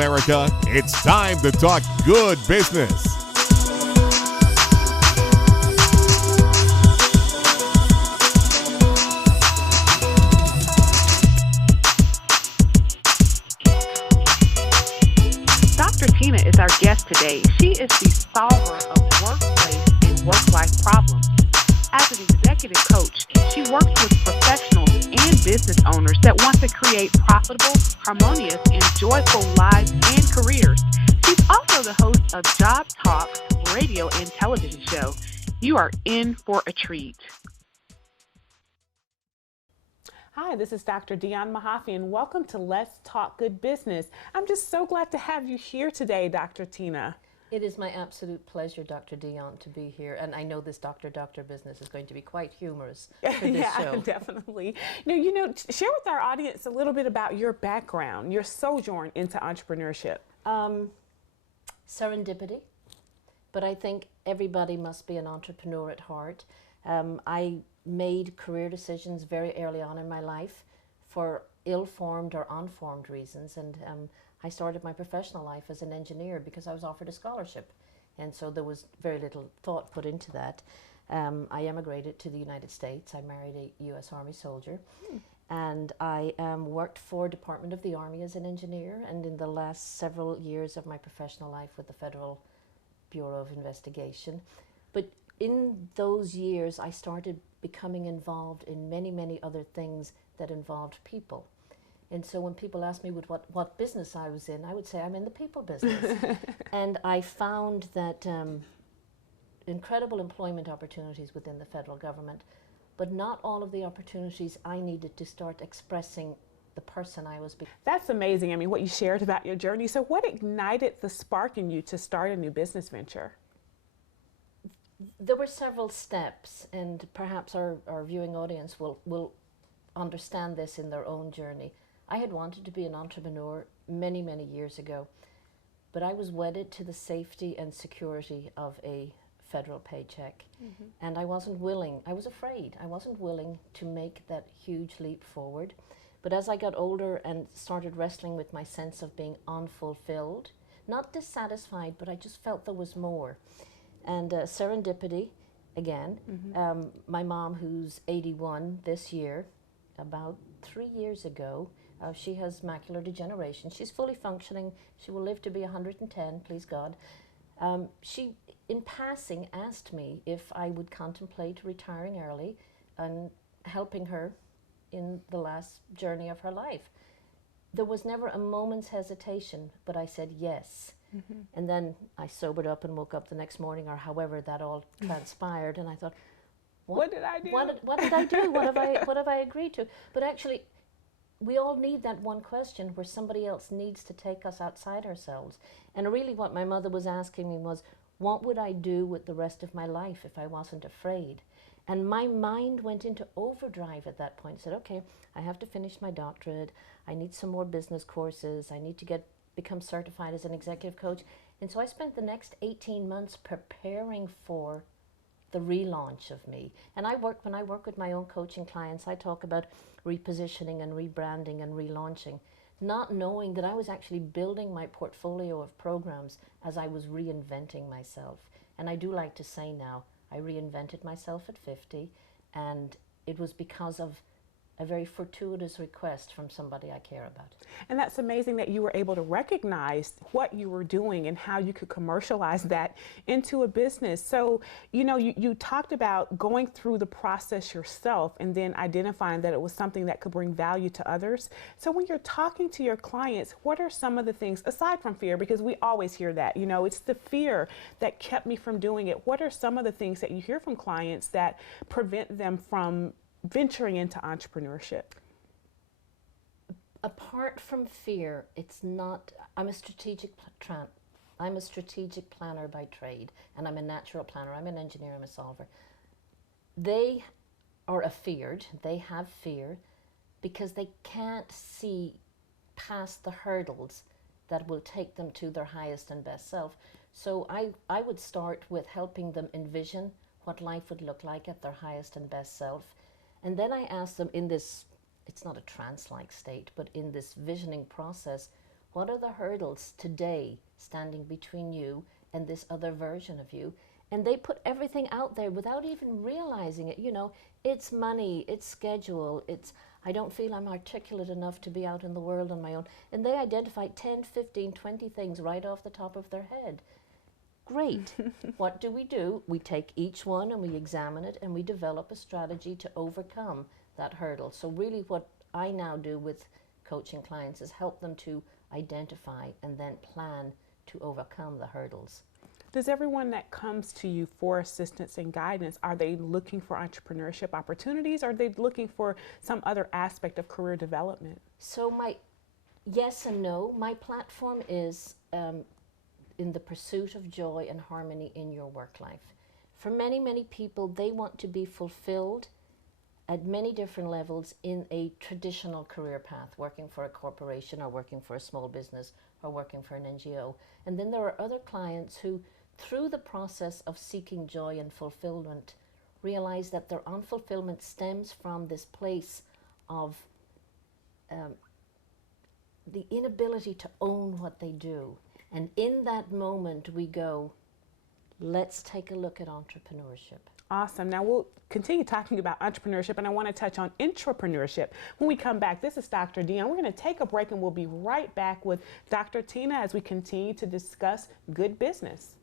America. It's time to talk good business. Dr. Tina is our guest today. She is the solver of workplace and work-life problems. As an executive coach, she works with professionals and business owners that want to create profitable, harmonious, and joyful lives and careers. She's also the host of Job Talk's radio and television show. You are in for a treat. Hi, this is Dr. Dionne Mahaffey, and welcome to Let's Talk Good Business. I'm just so glad to have you here today, Dr. Tina. It is my absolute pleasure, Dr. Dionne, to be here, and I know this Doctor business is going to be quite humorous for this show. Yeah, definitely. Share with our audience a little bit about your background, your sojourn into entrepreneurship. Serendipity, but I think everybody must be an entrepreneur at heart. I made career decisions very early on in my life for ill-formed or unformed reasons, and I started my professional life as an engineer because I was offered a scholarship, and so there was very little thought put into that. I emigrated to the United States. I married a U.S. Army soldier, and I worked for Department of the Army as an engineer, and in the last several years of my professional life with the Federal Bureau of Investigation. But in those years, I started becoming involved in many, many other things that involved people. And so when people ask me what business I was in, I would say I'm in the people business. And I found that incredible employment opportunities within the federal government, but not all of the opportunities I needed to start expressing the person I was becoming. That's amazing. I mean, what you shared about your journey. So what ignited the spark in you to start a new business venture? There were several steps, and perhaps our viewing audience will understand this in their own journey. I had wanted to be an entrepreneur many, many years ago, but I was wedded to the safety and security of a federal paycheck. And I wasn't willing, I was afraid, I wasn't willing to make that huge leap forward. But as I got older and started wrestling with my sense of being unfulfilled, not dissatisfied, but I just felt there was more. And serendipity, again, my mom, who's 81 this year, about 3 years ago, she has macular degeneration. She's fully functioning. She will live to be 110, please God. She, in passing, asked me if I would contemplate retiring early and helping her in the last journey of her life. There was never a moment's hesitation, but I said yes. And then I sobered up and woke up the next morning, or however that all transpired, and I thought, what did I do? What did I do? What have I agreed to? But actually, we all need that one question where somebody else needs to take us outside ourselves. And really what my mother was asking me was, what would I do with the rest of my life if I wasn't afraid? And my mind went into overdrive at that point. I said, okay, I have to finish my doctorate. I need some more business courses. I need to become certified as an executive coach. And so I spent the next 18 months preparing for the relaunch of me. And when I work with my own coaching clients, I talk about repositioning and rebranding and relaunching, not knowing that I was actually building my portfolio of programs as I was reinventing myself. And I do like to say now, I reinvented myself at 50, and it was because of a very fortuitous request from somebody I care about. And that's amazing that you were able to recognize what you were doing and how you could commercialize that into a business. So, you talked about going through the process yourself and then identifying that it was something that could bring value to others. So when you're talking to your clients, what are some of the things, aside from fear, because we always hear that, it's the fear that kept me from doing it. What are some of the things that you hear from clients that prevent them from venturing into entrepreneurship? Apart from fear, I'm a strategic planner by trade, and I'm a natural planner. I'm an engineer, I'm a solver. They are afeared, they have fear because they can't see past the hurdles that will take them to their highest and best self. So I would start with helping them envision what life would look like at their highest and best self. And then I ask them in this, it's not a trance-like state, but in this visioning process, What are the hurdles today standing between you and this other version of you? And they put everything out there without even realizing it. You know, it's money, it's schedule, it's I don't feel I'm articulate enough to be out in the world on my own. And they identify 10, 15, 20 things right off the top of their head. Great. What do? We take each one and we examine it and we develop a strategy to overcome that hurdle. So really what I now do with coaching clients is help them to identify and then plan to overcome the hurdles. Does everyone that comes to you for assistance and guidance, are they looking for entrepreneurship opportunities, or are they looking for some other aspect of career development? So yes and no. My platform is in the pursuit of joy and harmony in your work life. For many, many people, they want to be fulfilled at many different levels in a traditional career path, working for a corporation or working for a small business or working for an NGO. And then there are other clients who, through the process of seeking joy and fulfillment, realize that their unfulfillment stems from this place of the inability to own what they do. And in that moment we go, let's take a look at entrepreneurship. Awesome. Now we'll continue talking about entrepreneurship, and I want to touch on intrapreneurship. When we come back, this is Dr. Dionne. We're going to take a break and we'll be right back with Dr. Tina as we continue to discuss good business.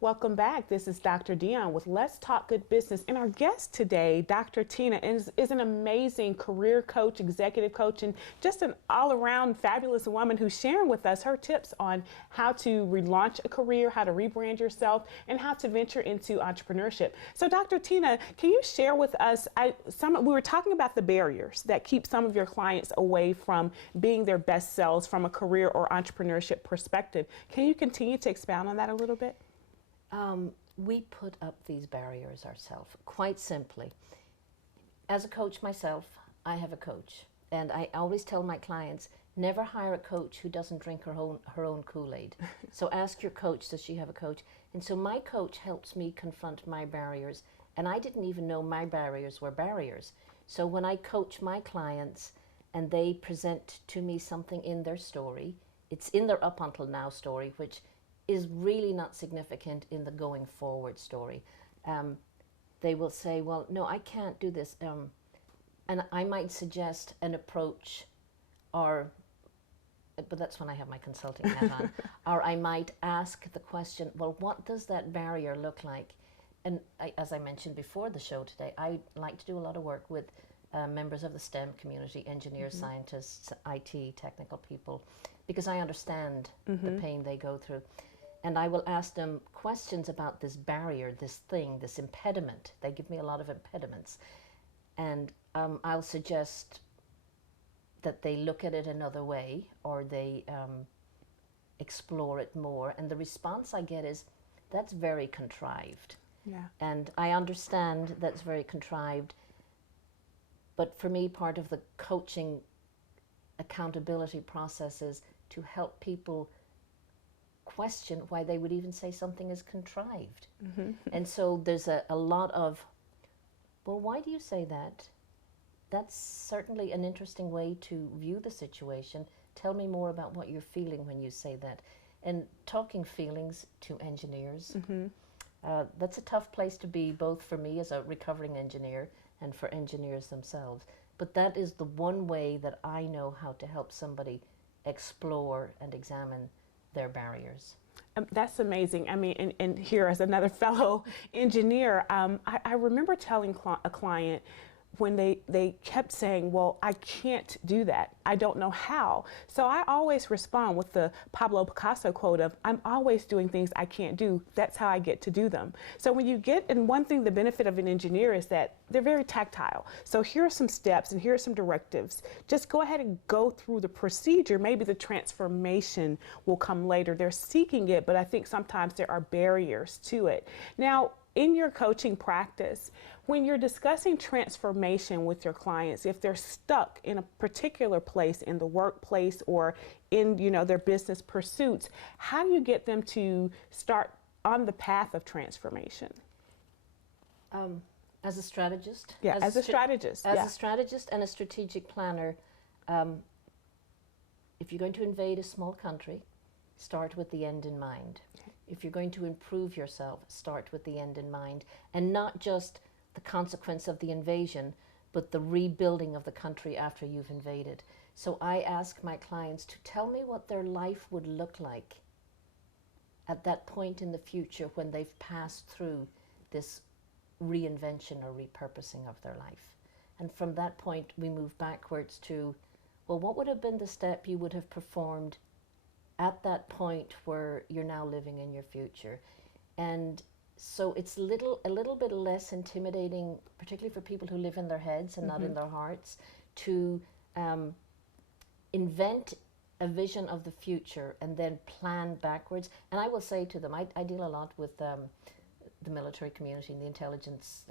Welcome back. This is Dr. Dionne with Let's Talk Good Business. And our guest today, Dr. Tina, is an amazing career coach, executive coach, and just an all-around fabulous woman who's sharing with us her tips on how to relaunch a career, how to rebrand yourself, and how to venture into entrepreneurship. So Dr. Tina, can you share with us, we were talking about the barriers that keep some of your clients away from being their best selves from a career or entrepreneurship perspective. Can you continue to expound on that a little bit? We put up these barriers ourselves, quite simply. As a coach myself, I have a coach, and I always tell my clients, never hire a coach who doesn't drink her own Kool-Aid. So ask your coach, does she have a coach? And so my coach helps me confront my barriers, and I didn't even know my barriers were barriers. So when I coach my clients and they present to me something in their story, it's in their up until now story, which is really not significant in the going forward story. They will say, well, no, I can't do this. And I might suggest an approach, but that's when I have my consulting hat on. Or I might ask the question, well, what does that barrier look like? And as I mentioned before the show today, I like to do a lot of work with members of the STEM community, engineers, scientists, IT, technical people, because I understand the pain they go through. And I will ask them questions about this barrier, this thing, this impediment. They give me a lot of impediments. And I'll suggest that they look at it another way, or they explore it more. And the response I get is, that's very contrived. Yeah. And I understand that's very contrived. But for me, part of the coaching accountability process is to help people question why they would even say something is contrived. And so there's a lot of, well, why do you say that? That's certainly an interesting way to view the situation. Tell me more about what you're feeling when you say that. And talking feelings to engineers, that's a tough place to be, both for me as a recovering engineer and for engineers themselves. But that is the one way that I know how to help somebody explore and examine their barriers. That's amazing. I mean, and here as another fellow engineer, I remember telling a client when they kept saying, well, I can't do that. I don't know how. So I always respond with the Pablo Picasso quote of, I'm always doing things I can't do. That's how I get to do them. So when you get, and one thing, the benefit of an engineer is that they're very tactile. So here are some steps and here are some directives. Just go ahead and go through the procedure. Maybe the transformation will come later. They're seeking it, but I think sometimes there are barriers to it. Now, in your coaching practice, when you're discussing transformation with your clients, if they're stuck in a particular place in the workplace or in, their business pursuits, how do you get them to start on the path of transformation? As a strategist? Yeah, as a strategist. As a strategist and a strategic planner, if you're going to invade a small country, start with the end in mind. Okay. If you're going to improve yourself, start with the end in mind, and not just the consequence of the invasion, but the rebuilding of the country after you've invaded. So I ask my clients to tell me what their life would look like at that point in the future when they've passed through this reinvention or repurposing of their life. And from that point, we move backwards to, well, what would have been the step you would have performed at that point where you're now living in your future? And so it's a little bit less intimidating, particularly for people who live in their heads and not in their hearts, to invent a vision of the future and then plan backwards. And I will say to them, I deal a lot with the military community and the intelligence,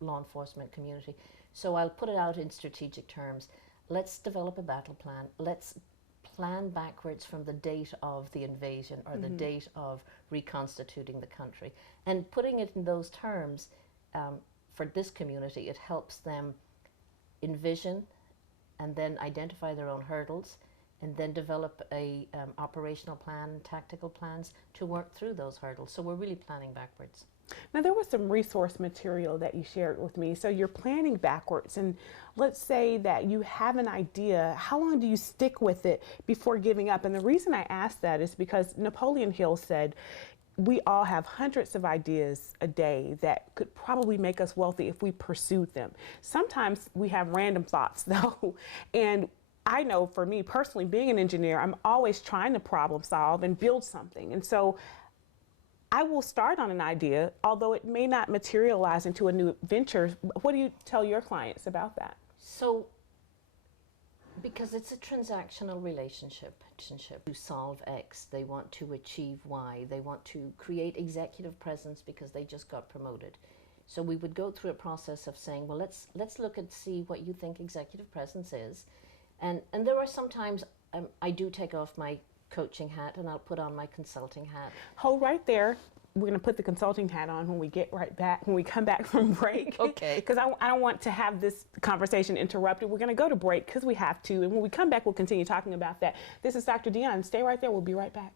law enforcement community. So I'll put it out in strategic terms. Let's develop a battle plan. Let's plan backwards from the date of the invasion or the date of reconstituting the country. And putting it in those terms, for this community, it helps them envision and then identify their own hurdles and then develop a operational plan, tactical plans to work through those hurdles. So we're really planning backwards. Now, there was some resource material that you shared with me. So you're planning backwards, and let's say that you have an idea. How long do you stick with it before giving up? And the reason I ask that is because Napoleon Hill said, we all have hundreds of ideas a day that could probably make us wealthy if we pursued them. Sometimes we have random thoughts, though, and I know for me personally, being an engineer, I'm always trying to problem solve and build something. And so I will start on an idea, although it may not materialize into a new venture. What do you tell your clients about that? So, because it's a transactional relationship, to solve X, they want to achieve Y, they want to create executive presence because they just got promoted. So we would go through a process of saying, well, let's look and see what you think executive presence is. And there are sometimes I do take off my coaching hat and I'll put on my consulting hat. Hold right there. We're going to put the consulting hat on when we get right back, when we come back from break. Okay. Because I don't want to have this conversation interrupted. We're going to go to break because we have to. And when we come back, we'll continue talking about that. This is Dr. Dionne. Stay right there. We'll be right back.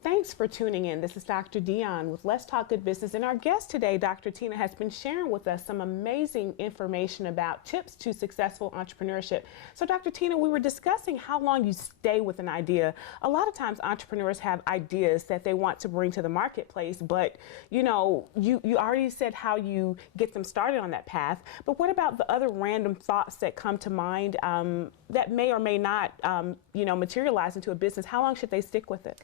Thanks for tuning in. This is Dr. Dionne with Let's Talk Good Business. And our guest today, Dr. Tina, has been sharing with us some amazing information about tips to successful entrepreneurship. So Dr. Tina, we were discussing how long you stay with an idea. A lot of times entrepreneurs have ideas that they want to bring to the marketplace, but you know, you already said how you get them started on that path. But what about the other random thoughts that come to mind that may or may not materialize into a business? How long should they stick with it?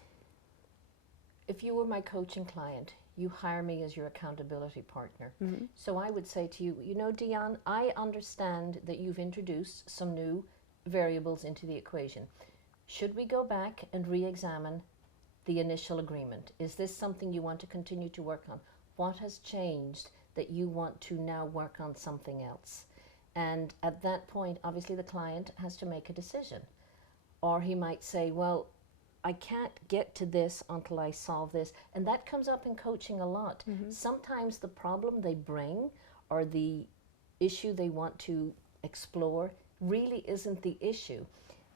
If you were my coaching client, you hire me as your accountability partner. So I would say to you, you know, Dionne, I understand that you've introduced some new variables into the equation. Should we go back and re-examine the initial agreement? Is this something you want to continue to work on? What has changed that you want to now work on something else? And at that point, obviously the client has to make a decision. Or he might say, well, I can't get to this until I solve this. And that comes up in coaching a lot. Sometimes the problem they bring or the issue they want to explore really isn't the issue.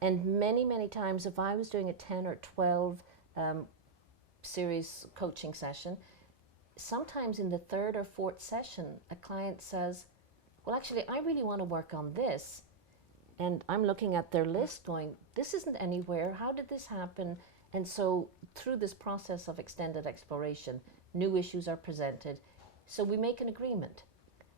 And many, many times, if I was doing a 10 or 12 series coaching session, sometimes in the third or fourth session, a client says, well, actually, I really want to work on this. And I'm looking at their list going, this isn't anywhere. How did this happen? And so through this process of extended exploration, new issues are presented. So we make an agreement.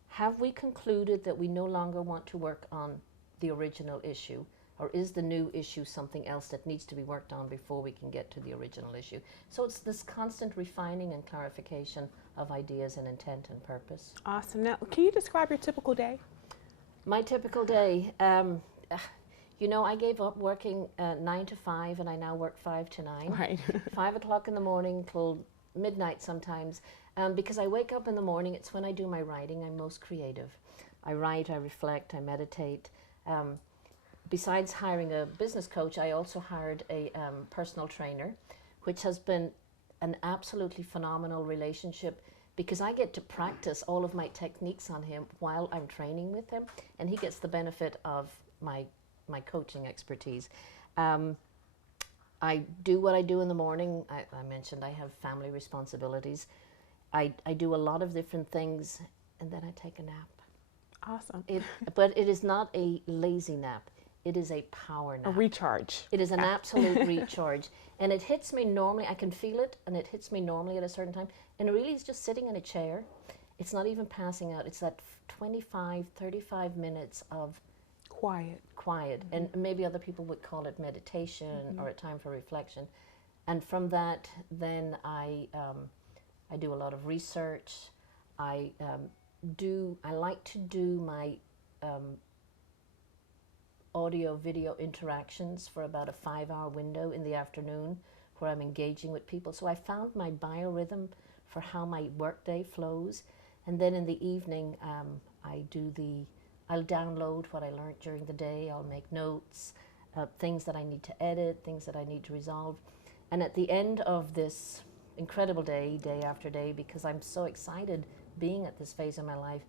Have we concluded that we no longer want to work on the original issue? Or is the new issue something else that needs to be worked on before we can get to the original issue? So it's this constant refining and clarification of ideas and intent and purpose. Awesome. Now, can you describe your typical day? My typical day, you know, I gave up working 9 to 5 and I now work 5 to 9. Right. 5 o'clock in the morning till midnight sometimes. Because I wake up in the morning, it's when I do my writing, I'm most creative. I write, I reflect, I meditate. Besides hiring a business coach, I also hired a personal trainer, which has been an absolutely phenomenal relationship because I get to practice all of my techniques on him while I'm training with him, and he gets the benefit of my coaching expertise. I do what I do in the morning. I mentioned I have family responsibilities. I do a lot of different things, and then I take a nap. Awesome. But it is not a lazy nap. It is a power nap. A recharge. It is an absolute recharge. And it hits me normally, I can feel it, and it hits me normally at a certain time. And it really is just sitting in a chair. It's not even passing out. It's that 25, 35 minutes of quiet. Mm-hmm. And maybe other people would call it meditation or a time for reflection. And from that, then I do a lot of research. I like to do my audio video interactions for about a 5-hour window in the afternoon where I'm engaging with people. So I found my biorhythm for how my workday flows. And then in the evening, I'll download what I learned during the day. I'll make notes, things that I need to edit, things that I need to resolve. And at the end of this incredible day, day after day, because I'm so excited being at this phase of my life,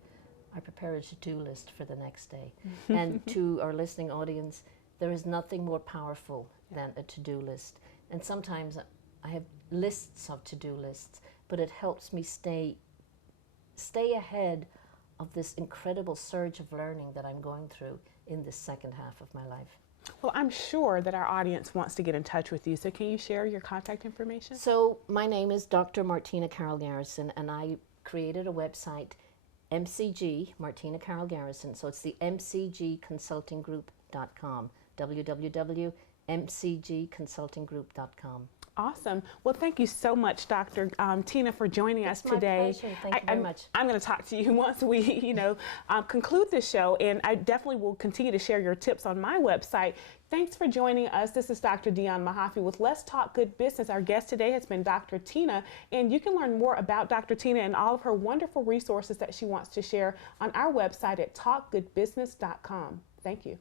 I prepare a to-do list for the next day. And to our listening audience, there is nothing more powerful than a to-do list. And sometimes I have lists of to-do lists, but it helps me stay ahead of this incredible surge of learning that I'm going through in this second half of my life. Well, I'm sure that our audience wants to get in touch with you. So can you share your contact information? So my name is Dr. Martina Carroll Garrison, and I created a website, MCG, Martina Carroll Garrison. So it's the mcgconsultinggroup.com, www.mcgconsultinggroup.com. Awesome. Well, thank you so much, Dr. Tina, for joining us today. It's my pleasure. Thank you very much. I'm going to talk to you once we, conclude this show, and I definitely will continue to share your tips on my website. Thanks for joining us. This is Dr. Dionne Mahaffey with Let's Talk Good Business. Our guest today has been Dr. Tina, and you can learn more about Dr. Tina and all of her wonderful resources that she wants to share on our website at talkgoodbusiness.com. Thank you.